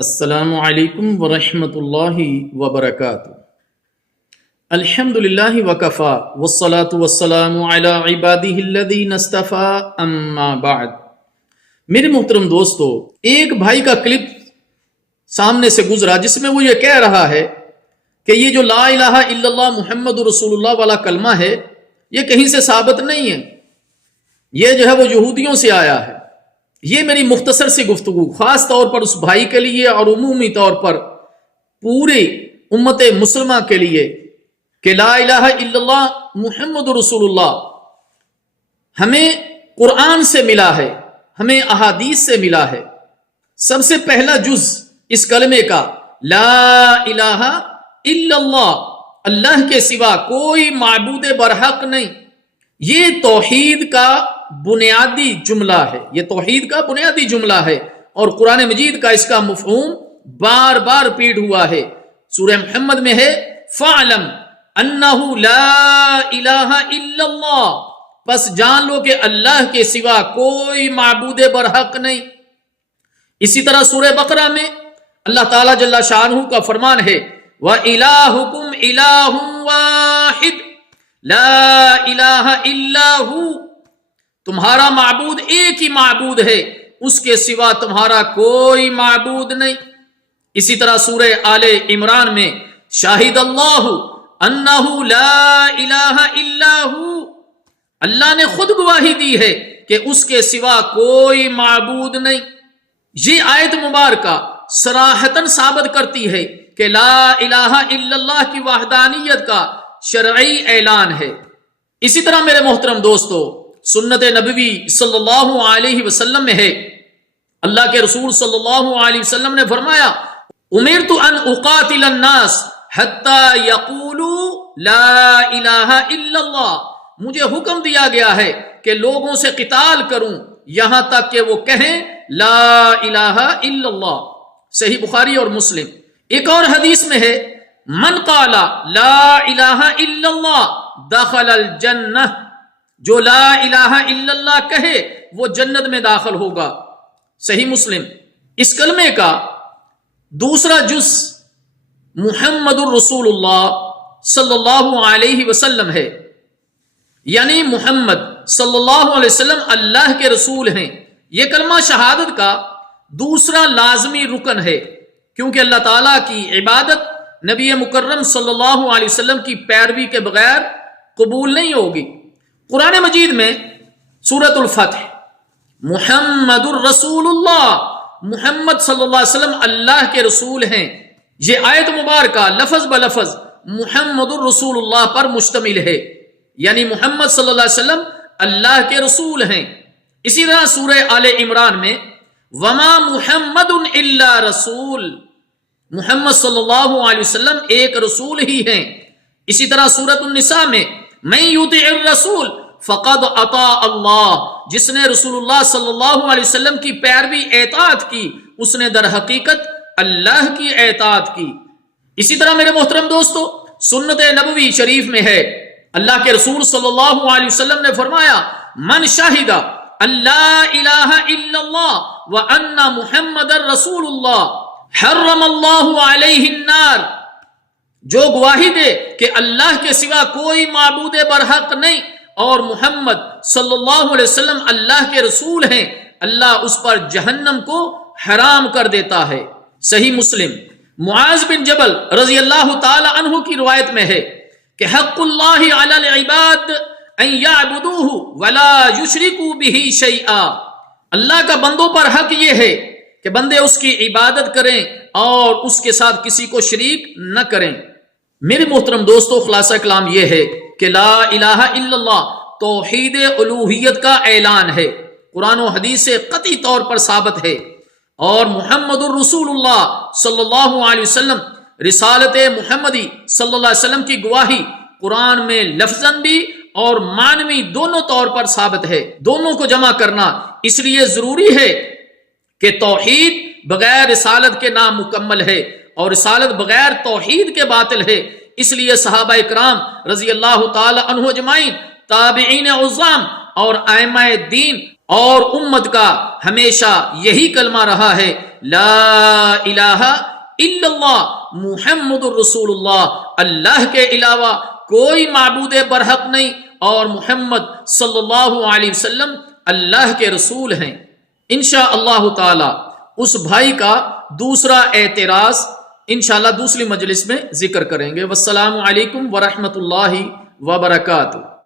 السلام علیکم ورحمۃ اللہ وبرکاتہ۔ الحمد للہ وکفا والصلاة والسلام علی عبادہ الذین اصطفیٰ اما بعد۔ میرے محترم دوستو، ایک بھائی کا کلپ سامنے سے گزرا جس میں وہ یہ کہہ رہا ہے کہ یہ جو لا الہ الا اللہ محمد رسول اللہ والا کلمہ ہے یہ کہیں سے ثابت نہیں ہے، یہ جو ہے وہ یہودیوں سے آیا ہے۔ یہ میری مختصر سی گفتگو خاص طور پر اس بھائی کے لیے اور عمومی طور پر پوری امت مسلمہ کے لیے کہ لا الہ الا اللہ محمد رسول اللہ ہمیں قرآن سے ملا ہے، ہمیں احادیث سے ملا ہے۔ سب سے پہلا جز اس کلمے کا لا الہ الا اللہ، اللہ کے سوا کوئی معبود برحق نہیں، یہ توحید کا بنیادی جملہ ہے، یہ توحید کا بنیادی جملہ ہے، اور قرآن مجید کا اس کا مفہوم بار بار ریپیٹ ہوا ہے۔ سورہ محمد میں ہے فَاعْلَمْ أَنَّهُ لَا إِلَٰهَ إِلَّا اللَّهُ، پس جان لو کہ اللہ کے سوا کوئی معبود برحق نہیں۔ اسی طرح سورہ بقرہ میں اللہ تعالیٰ جل شانہ کا فرمان ہے وَإِلَٰهُكُمْ إِلَٰهٌ وَاحِدٌ لَا إِلَٰهَ إِلَّا هُوَ، تمہارا معبود ایک ہی معبود ہے، اس کے سوا تمہارا کوئی معبود نہیں۔ اسی طرح سورہ آل عمران میں شاہد اللہ انہ لا الہ الا ہو، اللہ نے خود گواہی دی ہے کہ اس کے سوا کوئی معبود نہیں۔ یہ آیت مبارکہ صراحتاً ثابت کرتی ہے کہ لا الہ الا اللہ کی وحدانیت کا شرعی اعلان ہے۔ اسی طرح میرے محترم دوستو، سنت نبوی صلی اللہ علیہ وسلم میں ہے، اللہ کے رسول صلی اللہ علیہ وسلم نے فرمایا امرت ان اقاتل الناس حتی یقولوا لا الہ الا اللہ، مجھے حکم دیا گیا ہے کہ لوگوں سے قتال کروں یہاں تک کہ وہ کہیں لا الہ الا اللہ۔ صحیح بخاری اور مسلم۔ ایک اور حدیث میں ہے من قال لا الہ الا اللہ دخل الجنہ، جو لا الہ الا اللہ کہے وہ جنت میں داخل ہوگا۔ صحیح مسلم۔ اس کلمے کا دوسرا جز محمد الرسول اللہ صلی اللہ علیہ وسلم ہے، یعنی محمد صلی اللہ علیہ وسلم اللہ کے رسول ہیں۔ یہ کلمہ شہادت کا دوسرا لازمی رکن ہے، کیونکہ اللہ تعالیٰ کی عبادت نبی مکرم صلی اللہ علیہ وسلم کی پیروی کے بغیر قبول نہیں ہوگی۔ قرآن مجید میں سورۃ الفتح محمد الرسول اللہ، محمد صلی اللہ علیہ وسلم اللہ کے رسول ہیں، یہ آیت مبارکہ لفظ بلفظ محمد الرسول اللہ پر مشتمل ہے، یعنی محمد صلی اللہ علیہ وسلم اللہ کے رسول ہیں۔ اسی طرح سورہ آل عمران میں وما محمد الا رسول، محمد صلی اللہ علیہ وسلم ایک رسول ہی ہیں۔ اسی طرح سورۃ النساء میں من یطع الرسول فقد اطاع اللہ، جس نے رسول اللہ صلی اللہ علیہ وسلم کی پیروی اطاعت کی اس نے در حقیقت اللہ کی اطاعت کی۔ اسی طرح میرے محترم دوستو، سنت نبوی شریف میں ہے اللہ کے رسول صلی اللہ علیہ وسلم نے فرمایا من شہد اللہ الہ الا اللہ وان محمد رسول اللہ حرم اللہ علیہ النار، جو گواہی دے کہ اللہ کے سوا کوئی معبود برحق نہیں اور محمد صلی اللہ علیہ وسلم اللہ کے رسول ہیں، اللہ اس پر جہنم کو حرام کر دیتا ہے۔ صحیح مسلم۔ معاذ بن جبل رضی اللہ تعالی عنہ کی روایت میں ہے کہ حق اللہ علی العباد ان یعبدوہ ولا یشرکوا بہ شیئا، اللہ کا بندوں پر حق یہ ہے کہ بندے اس کی عبادت کریں اور اس کے ساتھ کسی کو شریک نہ کریں۔ میرے محترم دوستو، خلاصہ کلام یہ ہے کہ لا الہ الا اللہ توحید الوہیت کا اعلان ہے، قرآن و حدیث سے قطعی طور پر ثابت ہے، اور محمد الرسول اللہ صلی اللہ علیہ وسلم رسالت محمدی صلی اللہ علیہ وسلم کی گواہی قرآن میں لفظاً بھی اور معنوی دونوں طور پر ثابت ہے۔ دونوں کو جمع کرنا اس لیے ضروری ہے کہ توحید بغیر رسالت کے نامکمل ہے اور رسالت بغیر توحید کے باطل ہے۔ اس لیے صحابہ اکرام رضی اللہ تعالی عنہ اجمعین، تابعین عظام اور ائمہ دین اور امت کا ہمیشہ یہی کلمہ رہا ہے لا الہ الا اللہ محمد الرسول اللہ، اللہ کے علاوہ کوئی معبود برحق نہیں اور محمد صلی اللہ علیہ وسلم اللہ کے رسول ہیں۔ انشاءاللہ تعالی اس بھائی کا دوسرا اعتراض انشاءاللہ دوسری مجلس میں ذکر کریں گے۔ والسلام علیکم ورحمۃ اللہ وبرکاتہ۔